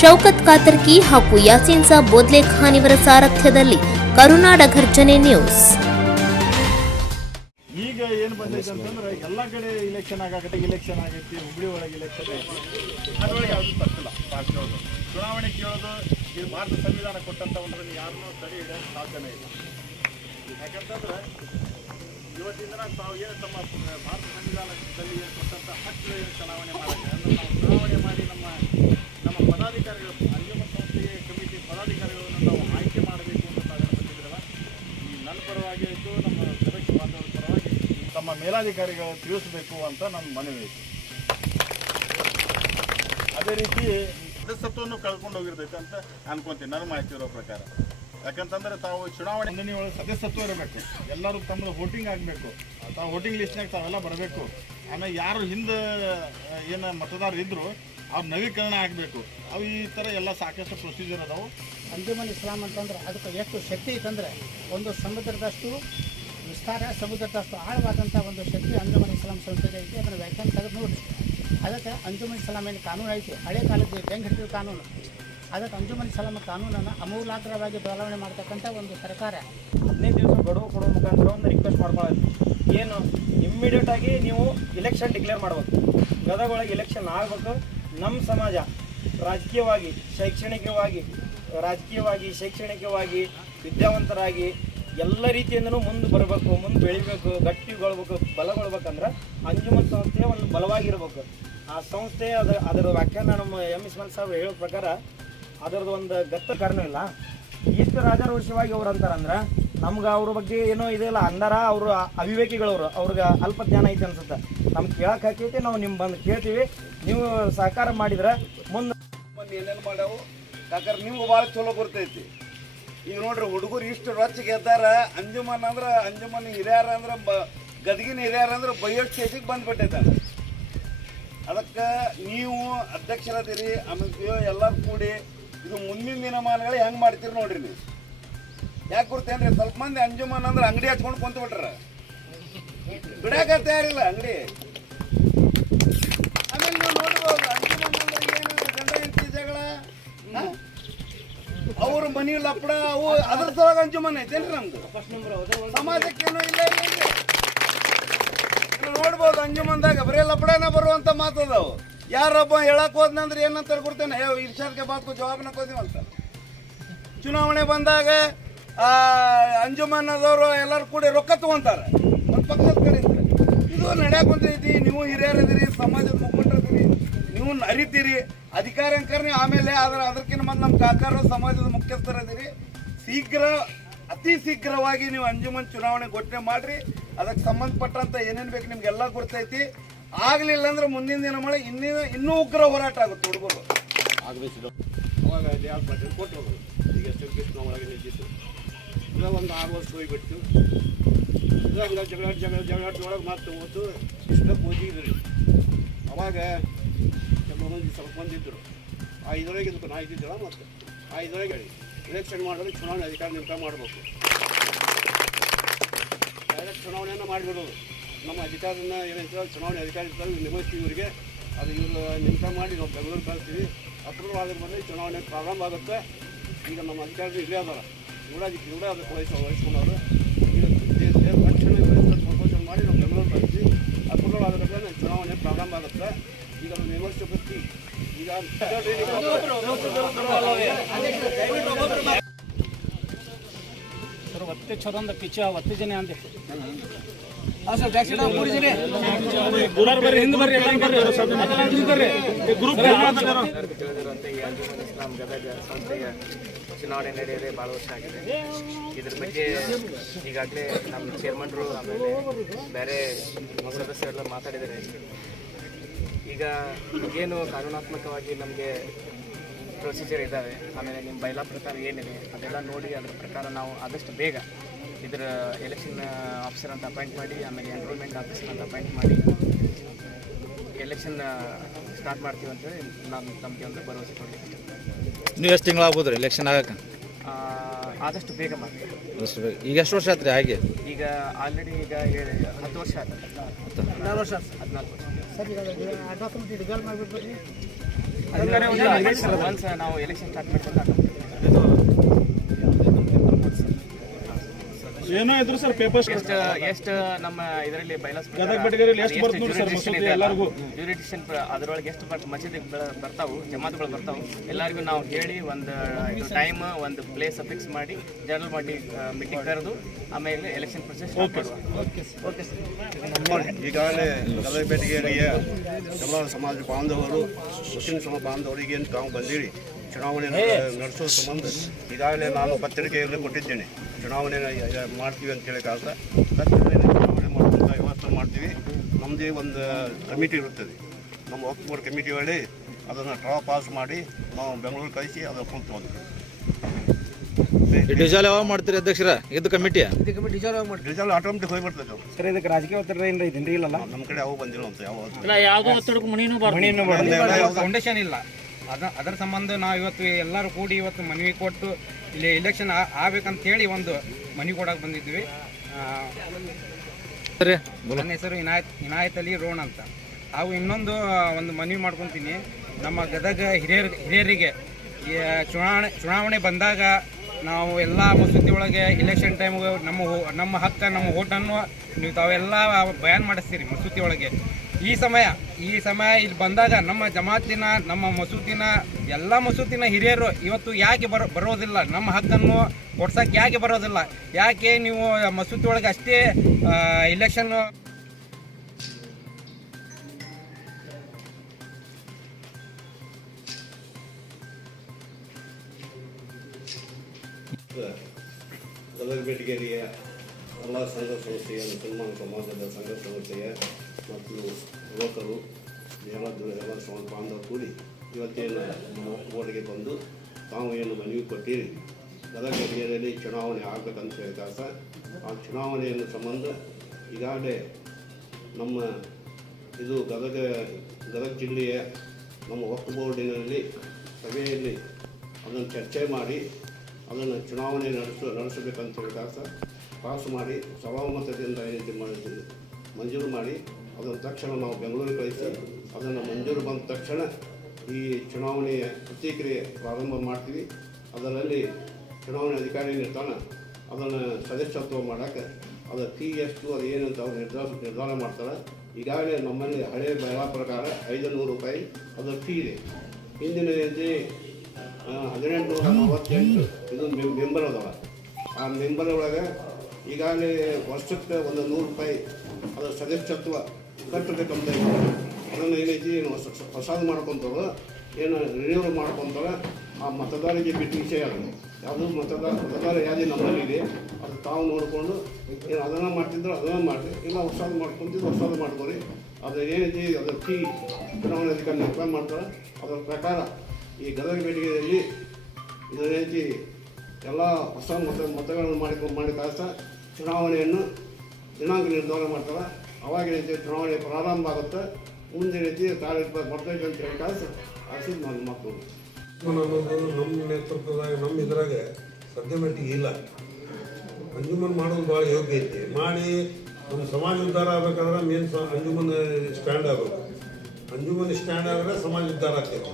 ಶೌಕತ್ ಕಾತರ್ಕಿ ಹಾಗೂ ಯಾಸೀನ್ ಸಾಬ್ ಬೋದ್ಲೆ ಖಾನ್ ಇವರ ಸಾರಥ್ಯದಲ್ಲಿ ಕರುನಾಡ ಘರ್ಜನೆ ನ್ಯೂಸ್. ಈಗ ಏನು ಬಂದೈತೆ ಅಂತಂದ್ರೆ ಎಲ್ಲ ಕಡೆ ಇಲೆಕ್ಷನ್ ಆಗತ್ತೆ ಇಲೆಕ್ಷನ್ ಆಗೈತಿ, ಹುಬ್ಳಿ ಒಳಗೆ ಇಲೆಕ್ಷನ್ ಐತಿ ಅದರೊಳಗೆ ಯಾವುದು ತಪ್ಪಿಲ್ಲ. ಪಾರ್ಟಿಯವರು ಚುನಾವಣೆ ಕೇಳೋದು ಇದು ಭಾರತ ಸಂವಿಧಾನ ಕೊಟ್ಟಂತ ಒಂದರಲ್ಲಿ ಯಾರನ್ನೂ ತಡೆ ಹಿಡಿಯೋದು ಸಾಧ್ಯನೇ ಇಲ್ಲ. ಯಾಕಂತಂದ್ರೆ ಇವತ್ತಿನ ದಿನ ತಾವು ಏನು ತಮ್ಮ, ಭಾರತ ಸಂವಿಧಾನದಲ್ಲಿ ಏನು ಕೊಟ್ಟಂತ ಹಕ್ಕು ಏನು ಚುನಾವಣೆ ಮಾಡೋಕ್ಕೆ? ಅಂದ್ರೆ ನಾವು ಚುನಾವಣೆ ಮಾಡಿ ನಮ್ಮ ಪದಾಧಿಕಾರಿಗಳು ಅಂಜುಮನ್ ಸಂಸ್ಥೆಯ ಕಮಿಟಿ ಪದಾಧಿಕಾರಿಗಳನ್ನು ನಾವು ಆಯ್ಕೆ ಮಾಡಬೇಕು ಅಂತ ತಾವೇನು ಈ ನನ್ನ ಪರವಾಗಿ ಆಯಿತು ನಮ್ಮ ಸದಸ್ಯ ಬಾಂಧವರ ಪರವಾಗಿ ತಮ್ಮ ಮೇಲಾಧಿಕಾರಿಗಳು ತಿಳಿಸಬೇಕು ಅಂತ ನಮ್ಮ ಮನವಿ ಇತ್ತು ಅದೇ ರೀತಿ ಸದಸ್ಯತ್ವವನ್ನು ಕಳ್ಕೊಂಡು ಹೋಗಿರ್ಬೇಕು ಅಂತ ಅನ್ಕೊಂತೀನಿ, ನನ್ನ ಮಾಹಿತಿ ಇರೋ ಪ್ರಕಾರ. ಯಾಕಂತಂದ್ರೆ ತಾವು ಚುನಾವಣೆ ನೋಂದಣಿ ಒಳಗೆ ಸದಸ್ಯತ್ವ ಇರಬೇಕು. ಎಲ್ಲರೂ ತಮ್ಮದು ವೋಟಿಂಗ್ ಆಗಬೇಕು. ತಾವು ವೋಟಿಂಗ್ ಲಿಸ್ಟ್ನಾಗ ತಾವೆಲ್ಲ ಬರಬೇಕು. ಆಮೇಲೆ ಯಾರು ಹಿಂದೆ ಏನು ಮತದಾರರು ಇದ್ರು ಅವ್ರ ನವೀಕರಣ ಆಗಬೇಕು. ಅವು ಈ ಥರ ಎಲ್ಲ ಸಾಕಷ್ಟು ಪ್ರೊಸೀಜರ್ ಅದಾವು. ಅಂಜುಮನ್ ಇಸ್ಲಾಂ ಅಂತಂದ್ರೆ ಅದಕ್ಕೆ ಎಷ್ಟು ಶಕ್ತಿ ಐತಂದ್ರೆ ಒಂದು ಸಮುದ್ರದಷ್ಟು ವಿಸ್ತಾರ ಸಮುದ್ರದಷ್ಟು ಆಳವಾದಂಥ ಒಂದು ಶಕ್ತಿ ಅಂಜುಮನ್ ಇಸ್ಲಾಂ ಸಂಸ್ಥೆಗೆ ಐತಿ. ಅದನ್ನು ವ್ಯಾಖ್ಯಾನ ತೆಗೆದು ನೋಡಿ. ಅದಕ್ಕೆ ಅಂಜುಮನ್ ಇಸ್ಲಾಂ ಏನು ಕಾನೂನು ಐತಿ. ಹಳೆ ಕಾಲದ ಬೆಂಗ್ ಹಿಡಿದ ಕಾನೂನು. ಅದಕ್ಕೆ ಅಂಜುಮನ್ ಇಸ್ಲಾಂ ಕಾನೂನನ್ನು ಅಮೂಲಾಗ್ರವಾಗಿ ಬದಲಾವಣೆ ಮಾಡ್ತಕ್ಕಂಥ ಒಂದು ಸರ್ಕಾರ. ಹದಿನೈದು ದಿವಸ ಗಡುವು ಕೊಡೋ ಮುಖಾಂತರ ಒಂದು ರಿಕ್ವೆಸ್ಟ್ ಮಾಡ್ಕೊಳ್ಳೋದು. ಏನು? ಇಮ್ಮಿಡಿಯೇಟಾಗಿ ನೀವು ಇಲೆಕ್ಷನ್ ಡಿಕ್ಲೇರ್ ಮಾಡ್ಬೇಕು. ಗದಗೊಳಗೆ ಇಲೆಕ್ಷನ್ ಆಗ್ಬೇಕು. ನಮ್ಮ ಸಮಾಜ ರಾಜಕೀಯವಾಗಿ, ಶೈಕ್ಷಣಿಕವಾಗಿ ರಾಜಕೀಯವಾಗಿ, ಶೈಕ್ಷಣಿಕವಾಗಿ ವಿದ್ಯಾವಂತರಾಗಿ ಎಲ್ಲ ರೀತಿಯಿಂದನೂ ಮುಂದೆ ಬರಬೇಕು, ಮುಂದೆ ಬೆಳಿಬೇಕು ಗಟ್ಟಿಗೊಳ್ಬೇಕು ಬಲಗೊಳ್ಬೇಕಂದ್ರೆ ಅಂಜುಮನ್ ಸಂಸ್ಥೆ ಒಂದು ಬಲವಾಗಿರ್ಬೇಕು. ಆ ಸಂಸ್ಥೆ ಅದ, ಅದರ ವ್ಯಾಖ್ಯಾನ ನಮ್ಮ ಎಂ ಇಸ್ಮಾಲ್ ಸಾಹೇಬ್ ಹೇಳೋ ಪ್ರಕಾರ ಅದರದ್ದು ಒಂದು ಗತ್ತ ಕಾರಣ ಇಲ್ಲ. ಇಷ್ಟು ರಾಜಾರೋಷವಾಗಿ ಅವ್ರು ಅಂತಾರಂದ್ರೆ ನಮ್ಗೆ ಅವ್ರ ಬಗ್ಗೆ ಏನೋ ಇದೆಯಲ್ಲ ಅಂದಾರ ಅವರು ಅವಿವೇಕಿಗಳವರು, ಅವ್ರಿಗೆ ಅಲ್ಪ ಜ್ಞಾನ ಐತೆ ಅನ್ಸುತ್ತೆ. ನಮ್ಗೆ ಕೇಳಕ್ಕೆ ಹಾಕೈತಿ, ನಾವು ನಿಮ್ಮ ಬಂದು ಕೇಳ್ತೀವಿ. ನೀವು ಸಹಕಾರ ಮಾಡಿದ್ರೆ ಮುಂದೆ ಏನೇನು ಮಾಡವು ಯಾಕಂದ್ರೆ ನಿಮ್ಗೆ ಭಾಳ ಚಲೋ ಬರ್ತೈತಿ. ಈಗ ನೋಡ್ರಿ, ಹುಡುಗರು ಇಷ್ಟು ರೊಚ್ಚ ಗೆದ್ದಾರ, ಅಂಜುಮನ್ ಅಂದ್ರೆ ಅಂಜುಮನ್, ಹಿರಿಯಾರ ಅಂದ್ರೆ ಗದಗಿನ ಹಿರಿಯಾರ ಅಂದ್ರೆ ಬಯೋ ಸ್ಟೇಜಿಗೆ ಬಂದ್ಬಿಟ್ಟೈತೆ ಅದಕ್ಕೆ ನೀವು ಅಧ್ಯಕ್ಷರದಿರಿ ಆಮೇಲೆ ಎಲ್ಲರೂ ಕೂಡಿ ಇದು ಮುಂದಿನ ದಿನಮಾನಗಳು ಹೆಂಗೆ ಮಾಡ್ತೀರಿ ನೋಡ್ರಿ ನೀವು. ಯಾಕೆ ಗುರ್ತೇನ್ರಿ ಸ್ವಲ್ಪ ಮಂದಿ ಅಂಜುಮನ್ ಅಂದ್ರೆ ಅಂಗಡಿ ಹಚ್ಕೊಂಡು ಕುಂತ ಬಿಟ್ರ. ಬಿಡಾಕ ತಯಾರಿಲ್ಲ ಅಂಗಡಿ. ಆಮೇಲೆ ನೀವು ನೋಡ್ಬೋದು ಅಂಜುಮನ್ ಏನು ಗಂಡ ಹೆಂಡತಿ ಜಗಳ? ಅವ್ರ ಮನಿ ಲಪ್ಪಡ, ಅವು ಅದ್ರ ಸಲುವಾಗಿ ಅಂಜುಮನ್ ಐತೇನ್ರಿ ನಮ್ದು? ಸಮಾಜಕ್ಕೇನು ಇಲ್ಲ ನೋಡ್ಬೋದು, ಅಂಜುಮನ್ದಾಗ ಬರೀ ಲಪ್ಪಡನ ಬರುವಂತ ಮಾತದವು ಯಾರೊಬ್ಬ ಹೇಳಕ್ ಹೋದ್ನಂದ್ರೆ ಏನಂತ ಕೊಡ್ತೇನೆ ಇರ್ಷಾದ್ಗೆ ಬಾಕು, ಜವಾಬ್ನ ಕೋದಿವಂತ ಚುನಾವಣೆ ಬಂದಾಗ ಆ ಅಂಜುಮನ್ನದವರು ಎಲ್ಲರೂ ಕೂಡಿ ರೊಕ್ಕ ತಗೊಂತಾರೆ. ಒಂದು ಪಕ್ಷದ ಕಡೆ ಇದು ನಡೆಯಕ್ ಬಂದೈತಿ ನೀವು ಹಿರಿಯರಿದ್ದೀರಿ, ಸಮಾಜದ ಮುಖಂಡರಿದ್ದೀರಿ, ನೀವು ಅರಿತೀರಿ ಅಧಿಕಾರ ಅಂಕರ್ನಿ ಆಮೇಲೆ ಆದ್ರೆ ಅದಕ್ಕಿಂತ ಮೊದಲು ನಮ್ಮ ಕಾಕಾರ ಸಮಾಜದ ಮುಖ್ಯಸ್ಥರಿದ್ದೀರಿ. ಶೀಘ್ರ, ಅತಿ ಶೀಘ್ರವಾಗಿ ನೀವು ಅಂಜುಮನ್ ಚುನಾವಣೆ ಘೋಷಣೆ ಮಾಡ್ರಿ. ಅದಕ್ಕೆ ಸಂಬಂಧಪಟ್ಟಂತ ಏನೇನು ಬೇಕು ನಿಮ್ಗೆಲ್ಲ ಗೊತ್ತೈತಿ ಆಗಲಿಲ್ಲ ಅಂದ್ರೆ ಮುಂದಿನ ದಿನ ಮಳೆ ಇನ್ನೂ ಇನ್ನೂ ಉಗ್ರ ಹೋರಾಟ ಆಗುತ್ತೆ ಹುಡುಗರು. ಅವಾಗ ಯಾವ ಪಾರ್ಟಿ ಕೊಟ್ಟು ಈಗ ಎಷ್ಟು ಕೃಷ್ಣ ಒಳಗೆ ನಿಂತಿತ್ತು ಇವಾಗ ಒಂದು ಆರು ವರ್ಷ ಹೋಗ್ಬಿಟ್ಟು ಇವಾಗ ಜಗಳ ಜಗಳ ಜಗಳ ಒಳಗೆ ಮತ್ತೆ ಹೋತು ಇಷ್ಟ ಇದ್ರಿ. ಅವಾಗ ಕೆಲವು ಮಂದಿ ಸ್ವಲ್ಪ ಬಂದಿದ್ದರು ಆ ಐದರೊಳಗೆ ಇದಕ್ಕೆ ನಾ ಇದ್ದಿದ್ದಲ್ಲ ಮತ್ತು ಐದರೊಳಗೆ ಎಲೆಕ್ಷನ್ ಮಾಡಿದ್ರೆ ಚುನಾವಣೆ ಅಧಿಕಾರ ನೇಮಕ ಮಾಡಬೇಕು. ಡೈರೆಕ್ಟ್ ಚುನಾವಣೆಯನ್ನು ಮಾಡಿಬಿಡೋದು. ನಮ್ಮ ಅಧಿಕಾರನ ಏನಂತ ಚುನಾವಣೆ ಅಧಿಕಾರ ಇರ್ತಾರೆ ನಿಭಾಯಿಸ್ತೀವಿ ಇವರಿಗೆ. ಅದು ಇವರು ನೇಮಕ ಮಾಡಿ ನಾವು ಬೆಂಗಳೂರು ಕಳಿಸ್ತೀವಿ. ಅಪ್ರೂವ್ ಆದ್ರೆ ಬಂದರೆ ಚುನಾವಣೆ ಪ್ರಾರಂಭ ಆಗುತ್ತೆ. ಈಗ ನಮ್ಮ ಅಧಿಕಾರಿಗಳು ಇಲ್ಲೇ ಅದಾರ. ಇವಡ ಅದಕ್ಕೆ ವಹಿಸ ವಹಿಸ್ಕೊಂಡವ್ರು. ಈಗ ದೇ- ದೇ- ತಕ್ಷಣ ಪ್ರಪೋಸಲ್ ಮಾಡಿ ನಾವು ಬೆಂಗಳೂರು ಕಳಿಸ್ತೀವಿ ಅಪ್ರೂವ್ ಆದ ಮೇಲೆ ಚುನಾವಣೆ ಪ್ರಾರಂಭ ಆಗುತ್ತೆ. ಈಗ ನಮ್ಮ ವಿಮರ್ಶೆ ಪಟ್ಟಿ ಈಗ ಸರ್ ಒತ್ತೆ ಚೊರಂದ ಪಿಚ್ಚ ಒತ್ತೆ ಜನ ಅಂದೆ. ಬೆಳೆದಿರುವಂಥ ಈ ಅಂಜುಮನ್ ಇಸ್ಲಾಂ ಗದಗ ಸಂಸ್ಥೆಯ ಚುನಾವಣೆ ನಡೆಯದೆ ಭಾಳ ವರ್ಷ ಆಗಿದೆ. ಇದ್ರ ಬಗ್ಗೆ ಈಗಾಗಲೇ ನಮ್ಮ ಚೇರ್ಮನ್ರು ಆಮೇಲೆ ಬೇರೆ ಸದಸ್ಯರೆಲ್ಲ ಮಾತಾಡಿದ್ದಾರೆ. ಈಗ ಏನು ಕಾನೂನಾತ್ಮಕವಾಗಿ ನಮಗೆ ಪ್ರೊಸೀಜರ್ ಇದ್ದಾವೆ, ಆಮೇಲೆ ನಿಮ್ಮ ಬೈಲಾ ಪ್ರಕಾರ ಏನಿದೆ, ಅದೆಲ್ಲ ನೋಡಿ ಅದ್ರ ಪ್ರಕಾರ ನಾವು ಆದಷ್ಟು ಬೇಗ ಇದರ ಎಲೆಕ್ಷನ್ ಆಫೀಸರ್ ಅಂತ ಅಪಾಯಿಂಟ್ ಮಾಡಿ, ಆಮೇಲೆ ಎನ್ರೋಲ್ಮೆಂಟ್ ಆಫೀಸರ್ ಅಂತ ಅಪಾಯಿಂಟ್ ಮಾಡಿ ಎಲೆಕ್ಷನ್ ಸ್ಟಾರ್ಟ್ ಮಾಡ್ತೀವಿ ಅಂತೇಳಿ ನಾನು ನಮಗೆ ಒಂದು ಭರವಸೆ ಕೊಡಲಿಕ್ಕೆ ನೀವು ಎಷ್ಟು ತಿಂಗಳಾಗ್ಬೋದು ರೀ ಎಲೆಕ್ಷನ್ ಆಗಕ್ಕೆ? ಆದಷ್ಟು ಬೇಗ ಮಾಡಿ ಅಷ್ಟು ಬೇಗ. ಈಗ ಎಷ್ಟು ವರ್ಷ ಆಯ್ತು ರೀ ಹಾಗೆ? ಈಗ ಆಲ್ರೆಡಿ ಈಗ ಹತ್ತು ವರ್ಷ ಆಯ್ತು ಹದಿನಾರು ವರ್ಷ ಹದಿನಾಲ್ಕು ವರ್ಷ. ಸರ್ ಈಗ ಆ ಡಾಕ್ಯುಮೆಂಟ್ ಡಿವೈಲ್ ಒಂದು ಬರ್ರಿ ಒನ್ಸ್ ನಾವು ಎಲೆಕ್ಷನ್ ಸ್ಟಾರ್ಟ್ ಮಾಡ್ತೀವಿ ಏನೋ ಇದ್ರು ಸರ್ ಪೇಪರ್ ಎಷ್ಟು ಎಷ್ಟು ನಮ್ಮ ಇದರಲ್ಲಿ ಬೈಲಾಸ್ ಗದಗ ಬೆಟಗೇರಿಯಲ್ಲಿ ಎಷ್ಟು ಬರ್ತದೆ ನೋಡಿ ಸರ್ ಮಸೂದೆ ಎಲ್ಲರಿಗೂ? ಯೂರಿಡಿಷನ್ ಅದರೊಳಗೆ ಎಷ್ಟು ಬರ್ತ ಮಸೀದಿ ಬರ್ತಾವು ಜಮಾತ್ಗಳು ಬರ್ತಾವು ಎಲ್ಲರಿಗೂ ನಾವು ಹೇಳಿ ಒಂದು ಟೈಮ್ ಒಂದು ಪ್ಲೇಸ್ ಫಿಕ್ಸ್ ಮಾಡಿ ಜನರಲ್ ಮಾಡಿ ಮೀಟಿಂಗ್ ಕರೆದು ಆಮೇಲೆ ಎಲೆಕ್ಷನ್ ಪ್ರೊಸೆಸ್ ಈಗಾಗಲೇ ಗದಗ ಬೆಟಗೇರಿಯ ಎಲ್ಲ ಸಮಾಜ ಬಾಂಧವರು ಮುಸ್ಲಿಂ ಸಮಾಜ ಬಾಂಧವರಿಗೆ ತಾವು ಬಂದಿರಿ ಚುನಾವಣೆ ನಡೆಸೋ ಸಂಬಂಧ ಈಗಾಗಲೇ ನಾನು ಪತ್ರಿಕೆಯಲ್ಲಿ ಕೊಟ್ಟಿದ್ದೇನೆ. ಚುನಾವಣೆ ಮಾಡ್ತೀವಿ ಅಂತ ಹೇಳಕ್ಕೆ ಕಾಸ ತಕ್ಷಣವೇ ಚುನಾವಣೆ ಮಾಡ್ಕೊಂತ ವ್ಯವಸ್ಥೆ ಮಾಡ್ತೀವಿ. ನಮ್ಮದೇ ಒಂದು ಕಮಿಟಿ ಇರುತ್ತದೆ. ನಮ್ಮ ವಕ್ಫ್ ಬೋರ್ಡ್ ಕಮಿಟಿ ಹೇಳಿ ಅದನ್ನು ಡ್ರಾ ಪಾಸ್ ಮಾಡಿ ನಾವು ಬೆಂಗಳೂರು ಕಳಿಸಿ ಅದನ್ನು ಕುಂತು ಹೋಗ್ತೀವಿ. ಡಿಜಾಲ್ ಯಾವಾಗ ಮಾಡ್ತೀರಿ ಅಧ್ಯಕ್ಷರ? ಇದು ಕಮಿಟಿ? ರಿಸಲ್ಟ್ ಆಟೋಮೆಟಿಕ್ ಹೋಗಿ ಬರ್ತದೆ ಸರ್ ಇದಕ್ಕೆ ರಾಜಕೀಯ ಒತ್ತಡ ಏನ್ರ ಇದೇನ್ರಿ ಇಲ್ಲಲ್ಲ? ನಮ್ಮ ಕಡೆ ಯಾವ ಬಂದಿಲ್ಲ ಅಂತ ಯಾವ ಫೌಂಡೇಶನ್ ಇಲ್ಲ. ಅದ ಅದರ ಸಂಬಂಧ ನಾವು ಇವತ್ತು ಎಲ್ಲರೂ ಕೂಡಿ ಇವತ್ತು ಮನವಿ ಕೊಟ್ಟು ಇಲ್ಲಿ ಇಲೆಕ್ಷನ್ ಆಗ್ಬೇಕಂತ ಹೇಳಿ ಒಂದು ಮನವಿ ಕೊಡಕ್ಕೆ ಬಂದಿದ್ವಿ. ಸರಿ. ನನ್ನ ಹೆಸರು ಇನಾಯತ್ ಇನಾಯತ್ ಅಲಿ ರೋಣ್ ಅಂತ. ಹಾಗೂ ಇನ್ನೊಂದು ಒಂದು ಮನವಿ ಮಾಡ್ಕೊತೀನಿ. ನಮ್ಮ ಗದಗ ಹಿರಿಯರ್ ಹಿರಿಯರಿಗೆ ಚುನಾವಣೆ ಚುನಾವಣೆ ಬಂದಾಗ ನಾವು ಎಲ್ಲ ಮಸೂತಿ ಒಳಗೆ ಇಲೆಕ್ಷನ್ ಟೈಮ್ಗೆ ನಮ್ಮ ನಮ್ಮ ಹಕ್ಕ ನಮ್ಮ ಓಟನ್ನು ನೀವು ತಾವೆಲ್ಲ ಬಯಾನ್ ಮಾಡಿಸ್ತೀರಿ ಮಸೂತಿ ಒಳಗೆ. ಈ ಸಮಯ ಈ ಸಮಯ ಇಲ್ಲಿ ಬಂದಾಗ ನಮ್ಮ ಜಮಾತಿನ ನಮ್ಮ ಮಸೂತಿನ ಎಲ್ಲ ಮಸೂತಿನ ಹಿರಿಯರು ಇವತ್ತು ಯಾಕೆ ಬರೋ ಬರೋದಿಲ್ಲ? ನಮ್ಮ ಹಕ್ಕನ್ನು ಕೊಡ್ಸಕ್ಕೆ ಯಾಕೆ ಬರೋದಿಲ್ಲ? ಯಾಕೆ ನೀವು ಮಸೂತಿ ಒಳಗೆ ಅಷ್ಟೇ ಇಲೆಕ್ಷನ್ ಗದಗ ಬೆಟಗೇರಿಯ ಎಲ್ಲ ಸಂಘ ಸಂಸ್ಥೆಯ ಮುಸಲ್ಮಾನ ಸಮಾಜದ ಸಂಘ ಸಂಸ್ಥೆಯ ಮತ್ತು ಯುವಕರು ಎಲ್ಲ ಎಲ್ಲ ಬಾಂಧವ ಕೂಡಿ ಇವತ್ತೇನು ಬೋರ್ಡ್ಗೆ ಬಂದು ತಾವು ಏನು ಮನವಿ ಕೊಟ್ಟಿರಿ. ಗದಗ ಜಿಲ್ಲೆಯಲ್ಲಿ ಚುನಾವಣೆ ಆಗಬೇಕಂತ ಹೇಳಿದಾಗ ಆ ಚುನಾವಣೆಯನ್ನು ಸಂಬಂಧ ಈಗಾಗಲೇ ನಮ್ಮ ಇದು ಗದಗ ಗದಗ ಜಿಲ್ಲೆಯ ನಮ್ಮ ವಕ್ಫ್ ಬೋರ್ಡಿನಲ್ಲಿ ಸಭೆಯಲ್ಲಿ ಅದನ್ನು ಚರ್ಚೆ ಮಾಡಿ ಅದನ್ನು ಚುನಾವಣೆ ನಡೆಸ, ನಡೆಸಬೇಕಂತ ಹೇಳಿದಾಗ ಪಾಸ್ ಮಾಡಿ ಸಭಾಮತದಿಂದ ಏನಿದೆ ಮಾಡಿದ್ದೀವಿ ಮಂಜೂರು ಮಾಡಿ, ಅದನ್ನು ತಕ್ಷಣ ನಾವು ಬೆಂಗಳೂರಿಗೆ ಕಳಿಸಿ, ಅದನ್ನು ಮಂಜೂರು ಬಂದ ತಕ್ಷಣ ಈ ಚುನಾವಣೆಯ ಪ್ರತಿಕ್ರಿಯೆ ಪ್ರಾರಂಭ ಮಾಡ್ತೀವಿ. ಅದರಲ್ಲಿ ಚುನಾವಣೆ ಅಧಿಕಾರಿ ನಿರ್ತಾನ ಅದನ್ನು ಸದಸ್ಯತ್ವ ಮಾಡೋಕ್ಕೆ ಅದರ ಫೀ ಎಷ್ಟು ಅದು ಏನಂತ ಅವ್ರು ನಿರ್ಧಾರ ನಿರ್ಧಾರ ಮಾಡ್ತಾರೆ. ಈಗಾಗಲೇ ನಮ್ಮಲ್ಲಿ ಹಳೆಯ ಬಯಲ ಪ್ರಕಾರ ಐದು ನೂರು ರೂಪಾಯಿ ಅದರ ಫೀ ಇದೆ. ಹಿಂದಿನ ರೀತಿ ಹದಿನೆಂಟು ನೂರ ಮೂವತ್ತೆಂಟು ಇದು ಮೆಂಬರ್ ಅದಾವ. ಆ ಮೆಂಬರ್ ಒಳಗೆ ಈಗಾಗಲೇ ವರ್ಷಕ್ಕೆ ಒಂದು ನೂರು ರೂಪಾಯಿ ಅದರ ಸದಸ್ಯತ್ವ ಕಟ್ಟಬೇಕಂತ ಇದೆ. ಅದನ್ನು ಏನೈತಿ ಏನು ಪ್ರಸಾದ ಹೊಸಾದು ಮಾಡ್ಕೊತಾರೋ ಏನು ರಿನ್ಯೂವಲ್ ಮಾಡ್ಕೊತಾರೆ ಆ ಮತದಾರಿಗೆ ಬಿಟ್ಟು ವಿಷಯ ಅದು ಯಾವುದು ಮತದಾರ ಮತದಾರ ಯಾವ್ದು ನಮ್ಮಲ್ಲಿದೆ ಅದು ತಾವು ನೋಡಿಕೊಂಡು ಏನು ಅದನ್ನು ಮಾಡ್ತಿದ್ರು ಅದನ್ನು ಮಾಡಿ ಇಲ್ಲ ಹೊಸದು ಮಾಡ್ಕೊತಿದ್ರು ಹೊಸದು ಮಾಡ್ಕೊರಿ. ಅದು ಏನೈತಿ ಅದರ ಫೀ ಚುನಾವಣೆ ಅಧಿಕಾರಿ ಅಪ್ಲೈ ಮಾಡ್ತಾರೆ. ಅದರ ಪ್ರಕಾರ ಈ ಗದಗ ಬೇಡಿಕೆಯಲ್ಲಿ ಇದರೈತಿ ಎಲ್ಲ ಹೊಸ ಮತ ಮತಗಳನ್ನು ಮಾಡಿಕೊಂಡು ಮಾಡಿ ಕಾಸ ಚುನಾವಣೆಯನ್ನು ದಿನಾಂಕ ನಿರ್ಧಾರ ಮಾಡ್ತಾರೆ ಅವಾಗ ರೀತಿ ಚುನಾವಣೆ ಪ್ರಾರಂಭ ಆಗುತ್ತೆ. ಮುಂದಿನ ರೀತಿ ತಾರೀಕು ಬರ್ತೈತೆ ಅಂತ ಕಾಸು ಆಶೀಸ್ ಮಕ್ಕಳು ಅನ್ನೋದು ನಮ್ಮ ನೇತೃತ್ವದಾಗ, ನಮ್ಮ ಇದ್ರಾಗ ಸದ್ಯ ಮಟ್ಟಿಗೆ ಇಲ್ಲ. ಅಂಜುಮನ್ ಮಾಡೋದು ಭಾಳ ಯೋಗ್ಯ ಐತಿ. ಮಾಡಿ ನಮ್ಮ ಸಮಾಜ ಉದ್ಧಾರ ಆಗ್ಬೇಕಾದ್ರೆ ಮೇನ್ ಅಂಜುಮನ್ ಸ್ಟ್ಯಾಂಡ್ ಆಗ್ಬೇಕು. ಅಂಜುಮನ್ ಸ್ಟ್ಯಾಂಡ್ ಆದರೆ ಸಮಾಜ ಉದ್ಧಾರ ಆಗ್ತೈತಿ.